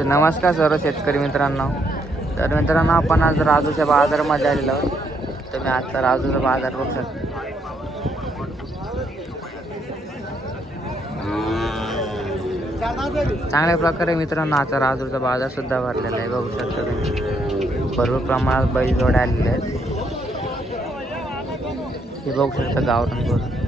तर नमस्कार सर्व शेतकरी मित्रांनो. तर मित्रांनो आपण आज राजूच्या बाजारामध्ये आलेलो आहोत. तुम्ही आजचा राजूचा बाजार बघू शकता. चांगल्या प्रकारे मित्रांनो आता राजूचा बाजार सुद्धा भरलेला आहे. बघू शकता तुम्ही. भरपूर प्रमाणात बैल जोड्या आलेले आहेत. हे बघू शकता गावरान करून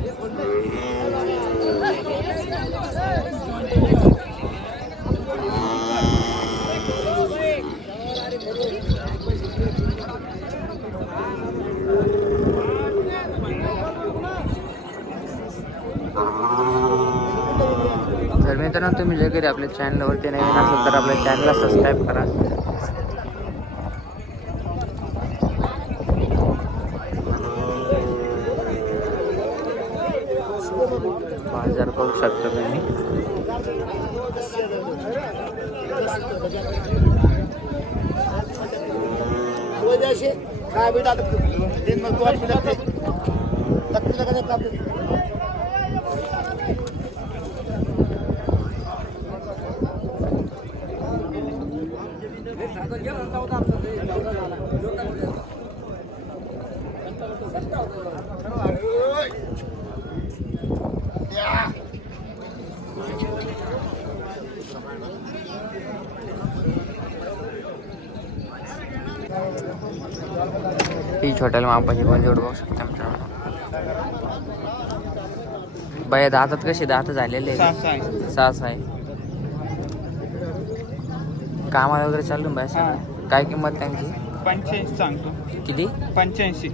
तर मित्रांनो तुम्ही जे कधी आपल्या चॅनलवरती नवीन असेल तर आपल्या चॅनलला सबस्क्राईब करा. बाजार करू शकता तुम्ही. काय ही छोट्या मापाची पण जोड बघू शकता मित्रांनो बाया दातात कसे दात झालेले सहा आहे. कामाला वगैरे चालू ना सगळं. काय किंमत त्यांची? पंच्याऐंशी सांगतो. किती? पंच्याऐंशी.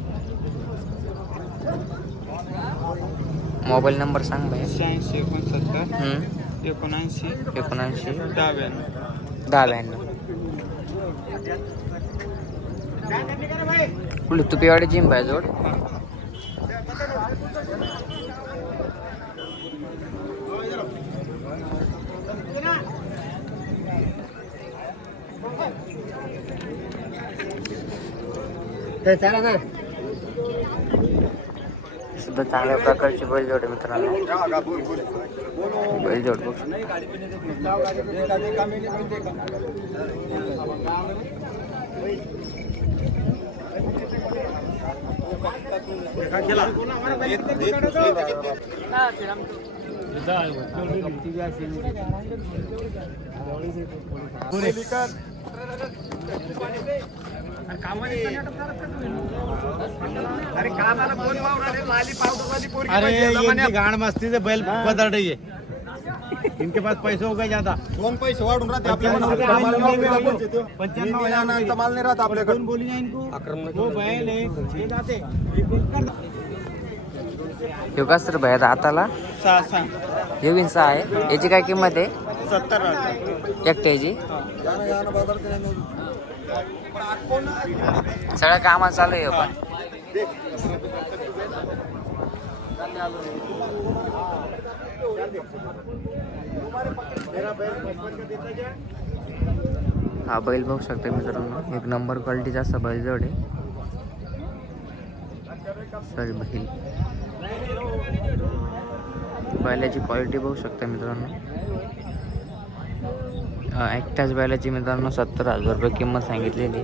मोबाईल नंबर सांग बाय शहाऐंशी एकोणसत्तर हम्म, एकोणऐंशी एकोणऐंशी. दहाव्याण्णव. दहा ब्याण्णव कुठली? तुपेवाडी जिम बाय जोड सुद्धा चांगल्या प्रकारची बैलजोड आहे मित्रांनो. बैलजोड बघ. अरे इनकी गांड मस्ती से बैल बदल रही है. इनके पास पैसे हो गए ज्यादा दोन पैसे वाढून राहते पंच्याण्णव आपल्याकडे माल नाही राहत आपल्याकडे. दोन बोली ना इनको? वो बैल है ये जाते. एक बोल कर का सर भया दाताला सहा सहा. हे विंसा आहे. याची काय किंमत आहे? सत्तर हजार. एकट्याची? सगळ्या काम चालू आहे पण. हा बैल बघू शकता मित्रांनो. एक नंबर क्वालिटीचा असा बैल जोड आहे. सॉरी बैल. बैलाची क्वालिटी बघू शकता मित्रांनो. एकट्याच बैलाची मित्रांनो सत्तर हजार रुपये किंमत सांगितलेली.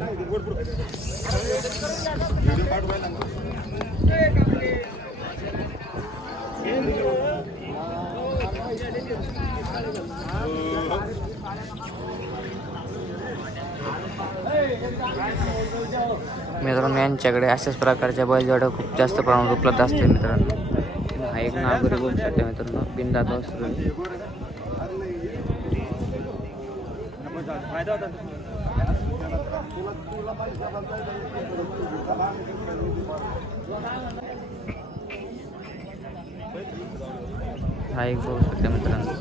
मित्रांनो यांच्याकडे अशाच प्रकारच्या बैलजोड्या खूप जास्त प्रमाणात उपलब्ध असते मित्रांनो. हा एक नागरी बघू शकता मित्रांनो. बिंदात वस्त्र हा एक बघू शकता मित्रांनो.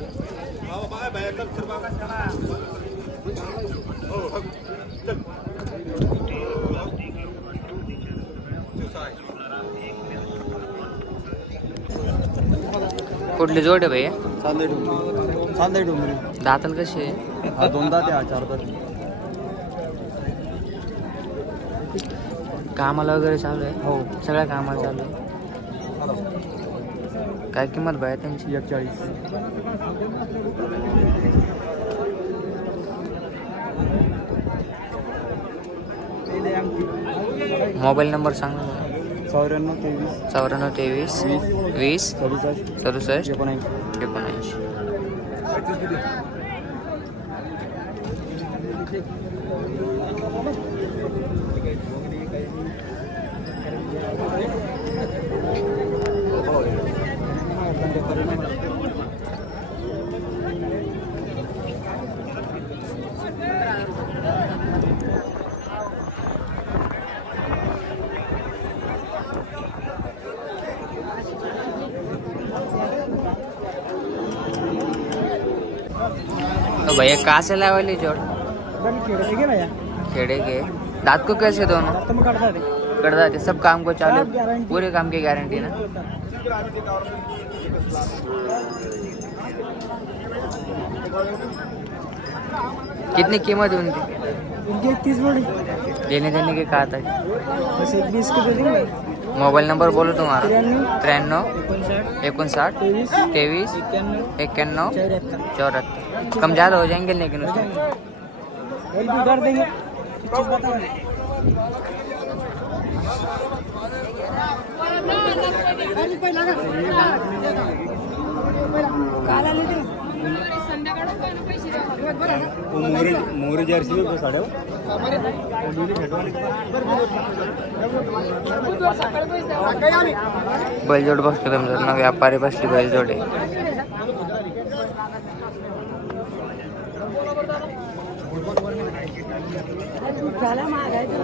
कुठली जोड आहे भैया चांदे डोंगरी चांदे डोंगरी दातल कशी आहे? हा दोनदा ते हा कामाला वगैरे चालू आहे? हो. सगळ्या कामाला चालू आहे? काय किंमत बाहेर त्यांची? एक चाळीस मोबाईल नंबर सांगा चौऱ्याण्णव तेवीस. चौऱ्याण्णव तेवीस. वीस. वीस. सदुसष्ट. सदुसष्ट. एकोणऐंशी. एकोणऐंशी. तो भैया कहाँ से लाए वाली जोड़? भैया खेड़े के। दांत को कैसे दोनों? करता थे। कर देते सब काम को चालू। पूरे काम की गारंटी ना? कितनी कीमत है उनकी? तीस बड़ी लेने देने के कहा था बस एक बीस के दे देंगे मोबाइल नंबर बोलो तुम्हारा। तिरानवे। तेवीस तेवीस इक्यानवे। चौहत्तर। कम ज़्यादा हो जाएँगे लेकिन उसमें। कर देंगे। पच्चीस बता रहे मोरी जर्सी भी साड्या बैलजोड बसतो तुमचं ना व्यापारी बसली बैलजोड आहे झाला महागायचं